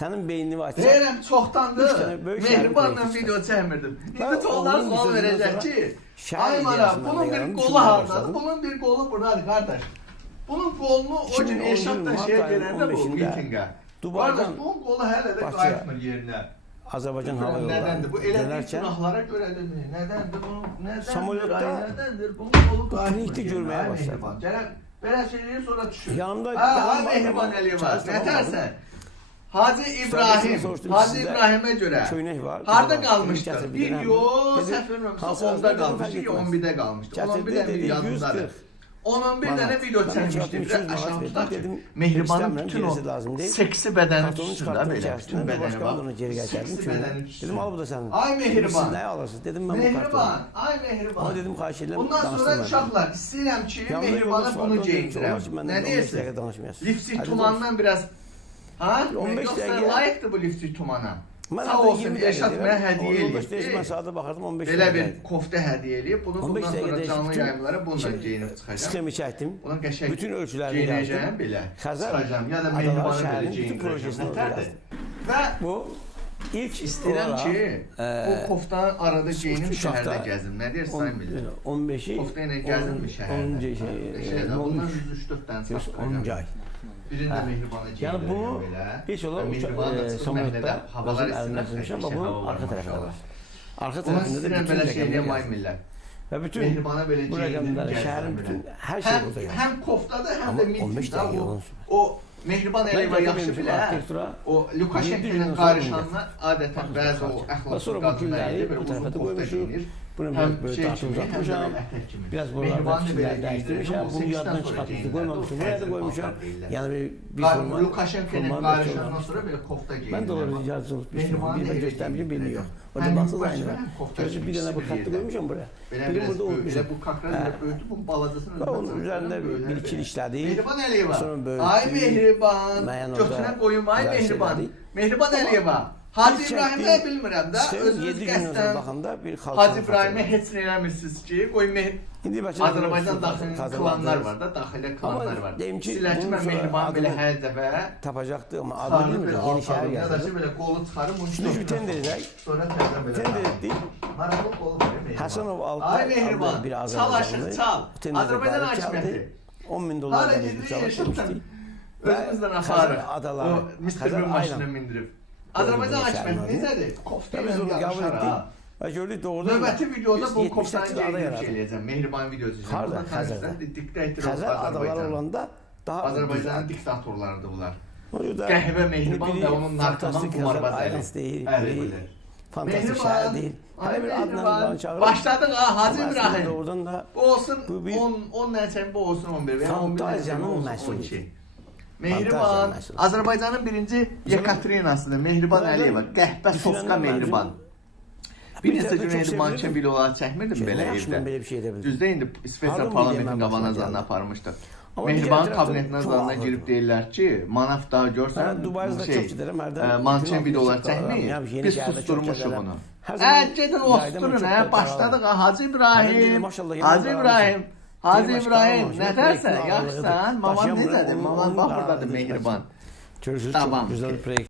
Sənin beynini var. Deyirəm, çoxdandır böyük Mehribanla şəhər video çəkmirdim. İndi Ben onlar onun sual üzerinden verəcək sonra ki, şəhər ay mana, ideyasından bunun bir yardım qolu düşünmeye hardadır, başladım. bunun bir qolu buradadır qardaş. Bunun qolunu o gün 2011 Eşat'da Mart şey ayının verəndə bu 15'ində mitinqə. Dubai'dan Qardaş, bunun qolu hələ də Bakıya qayıtmır yerinə. Azərbaycan hava yolları Nədəndir? Bu elədiyi dönərkən günahlara görədirmi? Nədəndir? Bunun nədəndir? Samolyotda Ay, nədəndir? Bunun qolu panikli qayıtmır görməyə yerinə. Ay, başladım. Mehriban, gələn belə şeyləri sonra düşür. yanımda Ha, Mehriban Əliyev var. Nətərsən? Hacı İbrahim, Hacı İbrahim'e göre köynək var. harda kalmıştı? Getirdim, Bir dedim, yo, dedim, səhv vermirəmsə hansı 10'da dedim, kalmıştı, fərq ki etməz. 11'də kalmıştı. 11 Gətirdi, də dedi, bir yadındadır. 140 11 manat. dənə video Mən çəkmişdim. çəkdim, 200 Aşağı manat tutaq verdim, ki, dedim, Mehribanın istəmirəm, bütün o gerisi lazım deyil. seksi bədəni Kartonu üstündə çıxartdım belə, içərisindən, bütün bir bədəni başqa bax. onu geri gətirdim. Seksi bədənin Dedim, üstündə. al bu da sənin. Ay Mehriban. Siz nəyə alırsınız? Dedim, mən bu Mehriban, kartonu. ay Mehriban. Ama dedim, xahiş edirəm, Bundan sonra danışdırma. uşaqlar, istəyirəm ki, Yanımda Mehriban'a yoldaş var, bunu onu dedim ki, geyindirəm. olar ki, məndən Nə 15 deyirsin? dəqiqə danışmayasın. Lipstik Hadi tumandan biraz... Ha? 15 Yoksa dəqiqə- layıqdır bu lipstik tumana. Mən Sağ hətta olsun 20 Eşat dəqiqə mənə deyirəm. hədiyyə 15 dəqiqə mən eləyib. saata baxardım 15 Belə dəqiqə. bir kofta hədiyyə eləyib. Bunu 15 bundan sonra dəqiqədə canlı bütün yayımlara bununla şey, geyinib çıxacağım. Sxemi çəkdim. Bunun qəşəng Bütün ölçülərini geyinəcəyim yazdım. belə Xəzər çıxacağım. Ya da Adalar Mehribanı belə şəhərinin bütün geyindirəcəm. projesini orada Nətərdir? yazdım. Və Bu ilk istəyirəm olaraq, ki, bu koftanı arada geyinim uçuşaqda şəhərdə gəzim. Nə deyir sayın bilir? 15'i Kofta ilə gəzim mi şəhərdə? 10. Şeydə, bundan 103-4 dənə 10 satdıracağım. ay. Birində Mehribanı Yəni bunu geyindirəcəm belə. heç olar Mehribanı da çıxıb samolyotda məhnədə havalar özüm əlimdən istindən tutmuşam, amma bunun arxa tərəfində var. Arxa Bunun tərəfində də istəyirəm bütün belə şeyləyə rəqəmlər may yazdım. millət. Və bütün Mehriban'a belə bu rəqəmlər, şəhərin bütün hər şey burada yazdım. Həm koftada, həm Amma də 15 mitingdə dəqiqə o, olsun. o Mehriban Əliyeva Mən yaxşı gətirmişim bilə. arxitektura. O 7 Lukashenko'nun gündən sonra qarışanlar adətən bəzi o Və əxlaqsız sonra bu qadınlar günləri ilə bu belə tərəfə uzun də kofta qoymuşuq. geyinir. Bunu Həm biraz böyle şey tartı kimi, həm də uzatmışam. belə ətək kimi. Biraz buralardan Mehribanı da belə fikirlər dəyişdirmişəm. geyindirir. Bunu 18-dən yaddan sonra çıxartmışam, geyinirlər. qoymamışam. O Buraya da təzə qoymuşam. paltar deyirlər. Yəni bir forma. Lukashenko'nun format qarışandan olmuş. sonra belə kofta geyinirlər. Ben de orada icazı unutmuşum. Mehribanı Bir da ben elə göstermişim, birini yok. geyindirlər. Orada Həm baksız yuvbaşı, aynı var. həm kofta Gözü bir tane bu ikisi kartı yerdə. koymuşum buraya. Belə Biri biraz burada böyük, unutmuşum. elə bu kakran elə böyüdü, bu balacasını Və onun üzərində bir iki işlədi. Mehriban Əliyeva. Sonra böyütdü. Ay Mehriban. Müəyyən orada Götünə qoyum ay güzel Mehriban. şeylərdi. Mehriban Amma Əliyeva. Hacı ilk İbrahim'i çəkdiyim bilmirəm də. İşte Özünüz 7 gün sonra qəsdən baxanda bir xalçanı Hacı İbrahim'i xatırladım. heç nə eləmirsiniz ki, qoy İndi bəlkə Azərbaycan daxilində xatırladınız. klanlar var da, daxilə klanlar Amma var. deyim ki, Silə ki, bunun mən sonra Mehriban belə adını hər dəfə Tapacaqdı amma adı çıxarıb bilmirəm. belə Yeni şəhər altarım, ya da yazdı. ki, belə qolu çıxarım, bunu Şimdi bir tender edək. Sonra təzə belə. Tender etdik. Maraqlı qolu var ya Mehriban. Həsənov altı Ay Mehriban, bir çal aşıq, çal. Tenderdə Azərbaycan qalib hakimiyyəti. gəldi. 10.000 Hara dolardan gedirik, bir çalıb yaşatdan. demişdik. Özümüzdən Xəzər aparır. adaları, O Mr. Xəzər Bin maşını aynen. mindirib. Azərbaycan Böyle hakimiyyəti şəhərləri. necədir? Kofta Və ilə biz onu qəbul yarışar etdik. ha. Və gördük doğrudan. Növbəti videoda bu 78 koftanı ada geyinib yaradı. şey eləyəcəm. Mehriban video çəkəcəm. Harda? Burada Xəzərdə. tanışsan, diktator Xəzər adaları olanda daha Azərbaycanın diktatorlarıdır bunlar. Orada Qəhvə Mehriban biri və onun narkoman fantastik qumarbaz Xəzər əli. Islands deyil, Əli biri bilir. fantastik şəhər deyil. Ay Hər bir adla Mehriban. onları çağırır. Başladıq ha Hacı Amma əslində İbrahim. Doğrudan da Bu olsun Bu bir 10 nəçən, bu olsun 11 və ya 11 nəçən, Fantaziyanın bu olsun məhsuludur. 12. Fantaziyanın Mehriban, məhsuludur. Azərbaycanın birinci Yekaterinasıdır. Mehriban Bunlardan Əliyeva, qəhbə düşünənlər sofqa məncə Mehriban. Bir Bir neçə tərəfdə gün çox idi manken sevinirdim. videolar çəkmirdim belə Yaxşı, mən evdə. belə bir şey edə bildim. Düzdə indi İsveçrə Hardan parlamentin biləyəm mən qabanına başına zanına gəldi. aparmışdıq. Amma Mehribanın digər tərəfdən kabinetinə çox zanına ağırdır. girib deyirlər ki, manaf daha Mən görsən Dubayda bu da şey, çox gedirəm, hərdən manken bütün videolar ofisdə qalıram, çəkməyib. yəni yeni Biz şəhərdə çox susturmuşuq gəzərəm. onu. Hər zaman Gedin yayda mən osturun, çox hə, da başladıq ha, Hacı Həmin İbrahim, dedi, maşallah, yeni Hacı qalanmışam. İbrahim, Hacı Yeni İbrahim, başqalanmışam. nədərsən, Proyektin yaxşısan, ağırlığıdır. maman Daşıyamıram, necədir, onun maman bax buradadır ağırlığıdır. Mehriban. Görürsünüz, Tamam. çox gözəl bir proyekt.